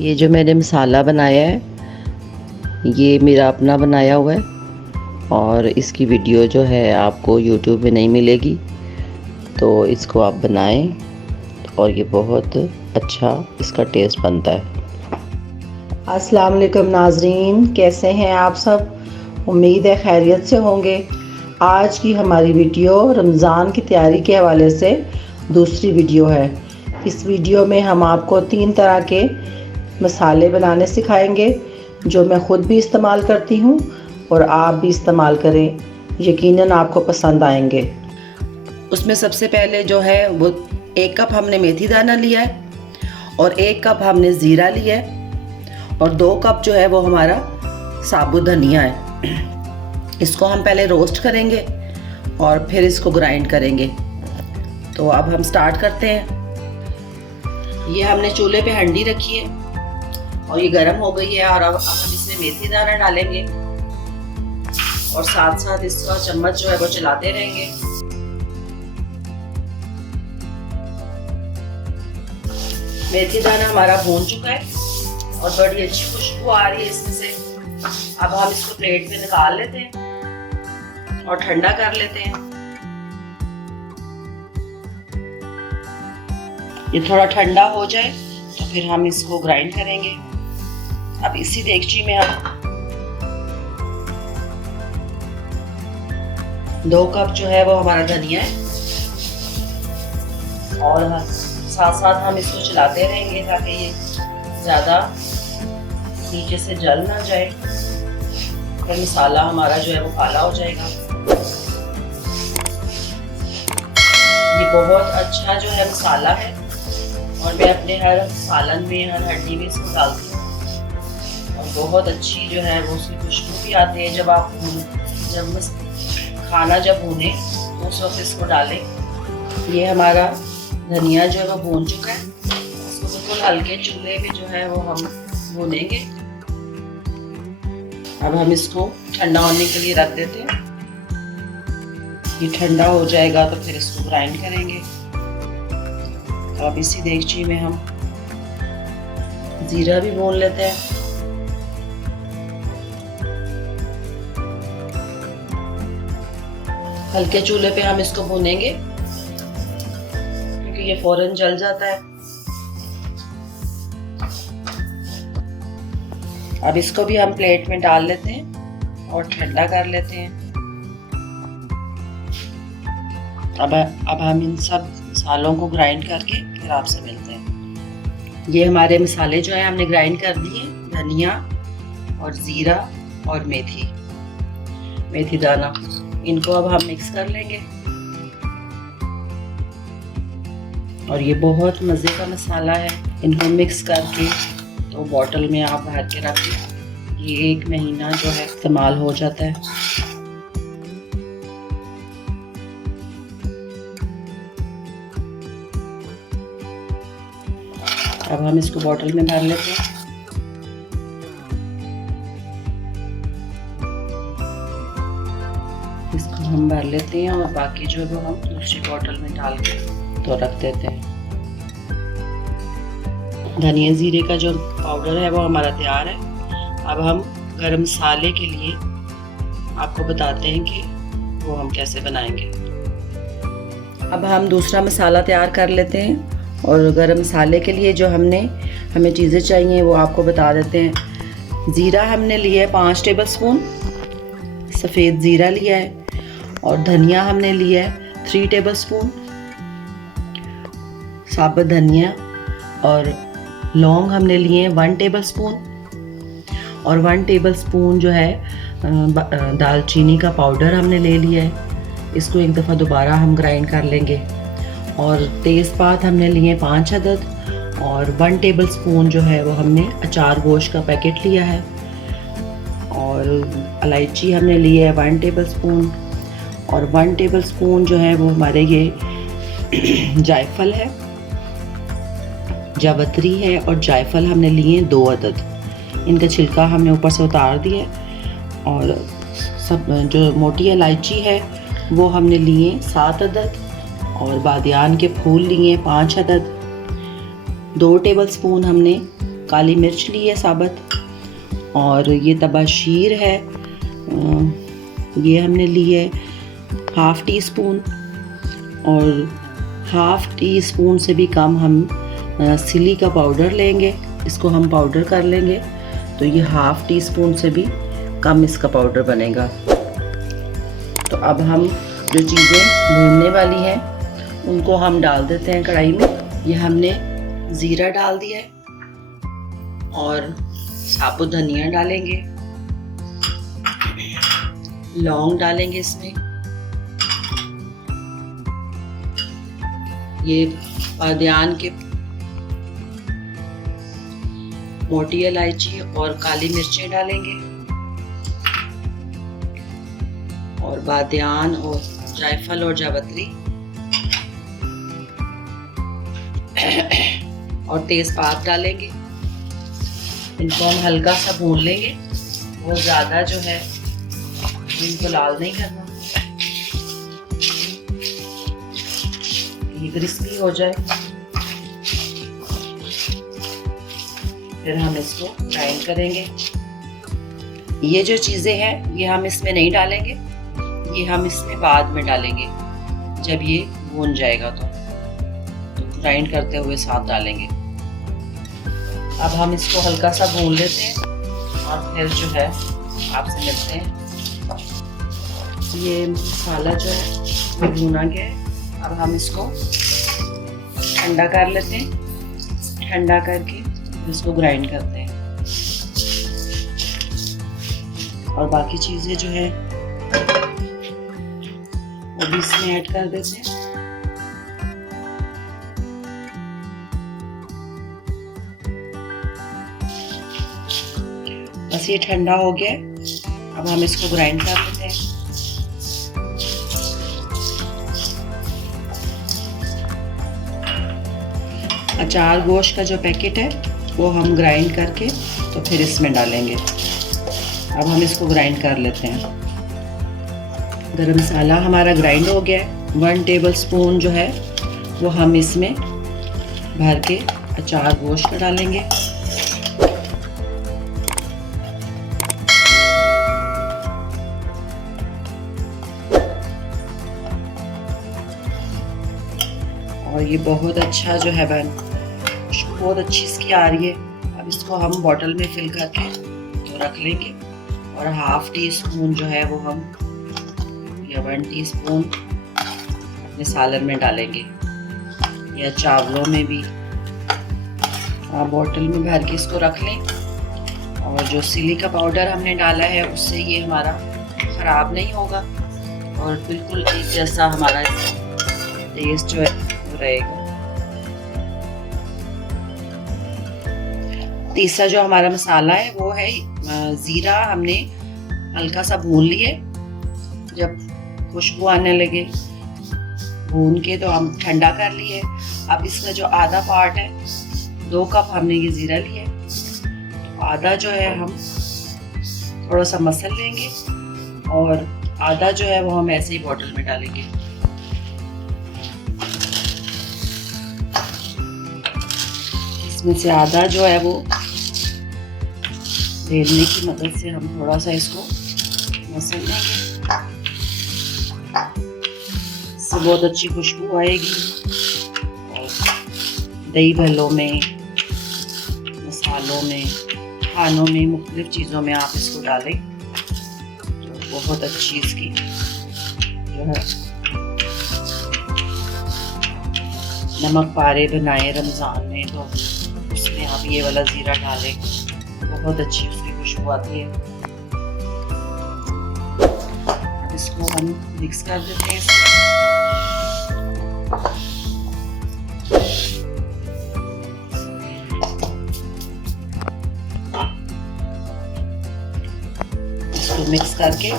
ये जो मैंने मसाला बनाया है ये मेरा अपना बनाया हुआ है और इसकी वीडियो जो है आपको यूट्यूब में नहीं मिलेगी, तो इसको आप बनाएं और ये बहुत अच्छा इसका टेस्ट बनता है। अस्सलाम वालेकुम नाजरीन, कैसे हैं आप सब? उम्मीद है खैरियत से होंगे। आज की हमारी वीडियो रमज़ान की तैयारी के हवाले से दूसरी वीडियो है। इस वीडियो में हम आपको 3 तरह के मसाले बनाने सिखाएंगे जो मैं ख़ुद भी इस्तेमाल करती हूँ और आप भी इस्तेमाल करें, यकीनन आपको पसंद आएंगे। उसमें सबसे पहले जो है वो 1 कप हमने मेथी दाना लिया है और 1 कप हमने ज़ीरा लिया है और 2 कप जो है वो हमारा साबुत धनिया है। इसको हम पहले रोस्ट करेंगे और फिर इसको ग्राइंड करेंगे। तो अब हम स्टार्ट करते हैं। ये हमने चूल्हे पे हंडी रखी है और ये गर्म हो गई है और अब हम इसमें मेथी दाना डालेंगे और साथ साथ इसका चम्मच जो है वो चलाते रहेंगे। मेथी दाना हमारा भून चुका है और बड़ी अच्छी खुशबू आ रही है इसमें से। अब हम इसको प्लेट में निकाल लेते हैं और ठंडा कर लेते हैं। ये थोड़ा ठंडा हो जाए तो फिर हम इसको ग्राइंड करेंगे। अब इसी देगची में हम 2 कप जो है वो हमारा धनिया है और साथ साथ हम इसको चलाते रहेंगे ताकि ये ज़्यादा नीचे से जल ना जाए, फिर मसाला हमारा जो है वो काला हो जाएगा। ये बहुत अच्छा जो है मसाला है और मैं अपने हर सालन में, हर हंडी में इसको डालती हूँ और बहुत अच्छी जो है वो उसकी खुशबू भी आती है। जब आप खाना जब भूने तो उस वक्त इसको डालें। ये हमारा धनिया जो है वो भून चुका है। इसको बिल्कुल हल्के चूल्हे पे जो है वो हम भूनेंगे। अब हम इसको ठंडा होने के लिए रख देते हैं। ये ठंडा हो जाएगा तो फिर इसको ग्राइंड करेंगे। तो अब इसी देगची में हम जीरा भी भून लेते हैं। हल्के चूल्हे पे हम इसको भूनेंगे क्योंकि ये फौरन जल जाता है। अब इसको भी हम प्लेट में डाल लेते हैं और ठंडा कर लेते हैं। अब हम इन सब मसालों को ग्राइंड करके फिर आपसे मिलते हैं। ये हमारे मसाले जो है हमने ग्राइंड कर दिए, धनिया और ज़ीरा और मेथी दाना। इनको अब हम मिक्स कर लेंगे और ये बहुत मज़े का मसाला है। इनको मिक्स करके तो बॉटल में आप भर के रख लें। ये 1 महीना जो है इस्तेमाल हो जाता है। अब हम इसको बॉटल में भर लेते हैं। इसको हम भर लेते हैं और बाकी जो है हम दूसरी बॉटल में डाल के तो रख देते हैं। धनिया जीरे का जो पाउडर है वो हमारा तैयार है। अब हम गरम मसाले के लिए आपको बताते हैं कि वो हम कैसे बनाएंगे। अब हम दूसरा मसाला तैयार कर लेते हैं और गरम मसाले के लिए जो हमें चीज़ें चाहिए वो आपको बता देते हैं। ज़ीरा हमने लिया है 5 टेबल स्पून, सफ़ेद ज़ीरा लिया है और धनिया हमने लिया है 3 टेबल स्पून, साबुत धनिया और लौंग हमने लिए हैं 1 टेबल स्पून और 1 टेबल स्पून जो है दालचीनी का पाउडर हमने ले लिया है। इसको एक दफ़ा दोबारा हम ग्राइंड कर लेंगे। और तेज़पात हमने लिए 5 अदद और 1 टेबल स्पून जो है वो हमने अचार गोश्त का पैकेट लिया है और इलायची हमने ली है 1 टेबल स्पून और 1 टेबल स्पून जो है वो हमारे ये जायफल है, जावित्री है और जायफल हमने लिए 2 अदद। इनका छिलका हमने ऊपर से उतार दिया और सब जो मोटी इलायची है वो हमने लिए 7 अदद और बादियान के फूल लिए 5 अदद। 2 टेबल स्पून हमने काली मिर्च ली है साबुत, और ये तबाशीर है, ये हमने ली है हाफ़ टी स्पून, और हाफ़ टी स्पून से भी कम हम सिली का पाउडर लेंगे, इसको हम पाउडर कर लेंगे। तो ये हाफ़ टी स्पून से भी कम इसका पाउडर बनेगा। तो अब हम जो चीज़ें भूनने वाली हैं उनको हम डाल देते हैं कढ़ाई में। ये हमने ज़ीरा डाल दिया है और साबुत धनिया डालेंगे, लौंग डालेंगे इसमें, ये बादियान के मोटी इलायची और काली मिर्चें डालेंगे, और बादियान और जायफल और जावित्री और तेजपात डालेंगे। इनको हम हल्का सा भून लेंगे, वो ज़्यादा जो है इनको लाल नहीं करना, ये क्रिस्पी हो जाए। फिर हम इसको ग्राइंड करेंगे। ये जो चीज़ें हैं ये हम इसमें नहीं डालेंगे, ये हम इसमें बाद में डालेंगे जब ये भून जाएगा, तो ग्राइंड करते हुए साथ डालेंगे। अब हम इसको हल्का सा भून लेते हैं और फिर जो है आपसे मिलते हैं। ये मसाला जो है वो भुना गया है। अब हम इसको ठंडा कर लेते हैं, ठंडा करके इसको ग्राइंड करते हैं, और बाकी चीज़ें जो है वो भी इसमें ऐड कर देते हैं। बस ये ठंडा हो गया, अब हम इसको ग्राइंड कर लेते हैं। अचार गोश्त का जो पैकेट है वो हम ग्राइंड करके तो फिर इसमें डालेंगे। अब हम इसको ग्राइंड कर लेते हैं। गरम मसाला हमारा ग्राइंड हो गया है। 1 टेबल स्पून जो है वो हम इसमें भर के अचार गोश्त का डालेंगे। और ये बहुत अच्छा जो है बहुत अच्छी इसकी आ रही है। अब इसको हम बॉटल में फिल करके तो रख लेंगे, और हाफ़ टी स्पून जो है वो हम या 1 टीस्पून अपने सालन में डालेंगे या चावलों में भी। आप बॉटल में भर के इसको रख लें, और जो सिली का पाउडर हमने डाला है उससे ये हमारा ख़राब नहीं होगा, और बिल्कुल एक जैसा हमारा टेस्ट जो है वो रहेगा। तीसरा जो हमारा मसाला है वो है ज़ीरा। हमने हल्का सा भून लिए, जब खुशबू आने लगे भून के तो हम ठंडा कर लिए। अब इसका जो आधा पार्ट है, 2 कप हमने ये ज़ीरा लिया, तो आधा जो है हम थोड़ा सा मसल लेंगे, और आधा जो है वो हम ऐसे ही बॉटल में डालेंगे। इसमें से आधा जो है वो बेलने की मदद से हम थोड़ा सा इसको मसल लेंगे, इससे बहुत अच्छी खुशबू आएगी। और दही भल्लों में, मसालों में, खानों में, मुख्तलिफ चीज़ों में आप इसको डालें तो बहुत अच्छी इसकी जो है नमक पारे बनाए रमज़ान में, तो उसमें आप ये वाला ज़ीरा डालें, बहुत अच्छी उसकी खुशबू आती है। इसको हम मिक्स कर देते हैं इसको मिक्स करके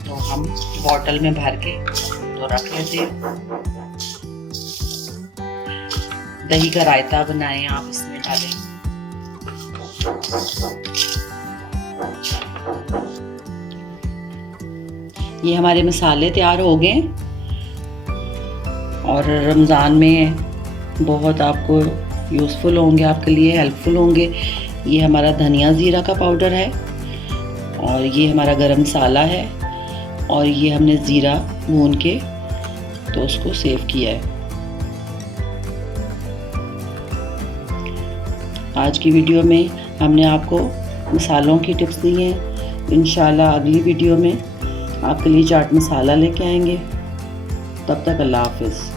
तो हम बॉटल में भर के तो रख लेते हैं। दही का रायता बनाएं आप, इसमें डालें। ये हमारे मसाले तैयार हो गए, और रमज़ान में बहुत आपको यूज़फुल होंगे, आपके लिए हेल्पफुल होंगे। ये हमारा धनिया ज़ीरा का पाउडर है और ये हमारा गरम मसाला है और ये हमने ज़ीरा भून के तो उसको सेव किया है। आज की वीडियो में हमने आपको मसालों की टिप्स दी हैं। इंशाल्लाह अगली वीडियो में आपके लिए चाट मसाला लेके आएंगे। तब तक अल्लाह हाफ़िज़।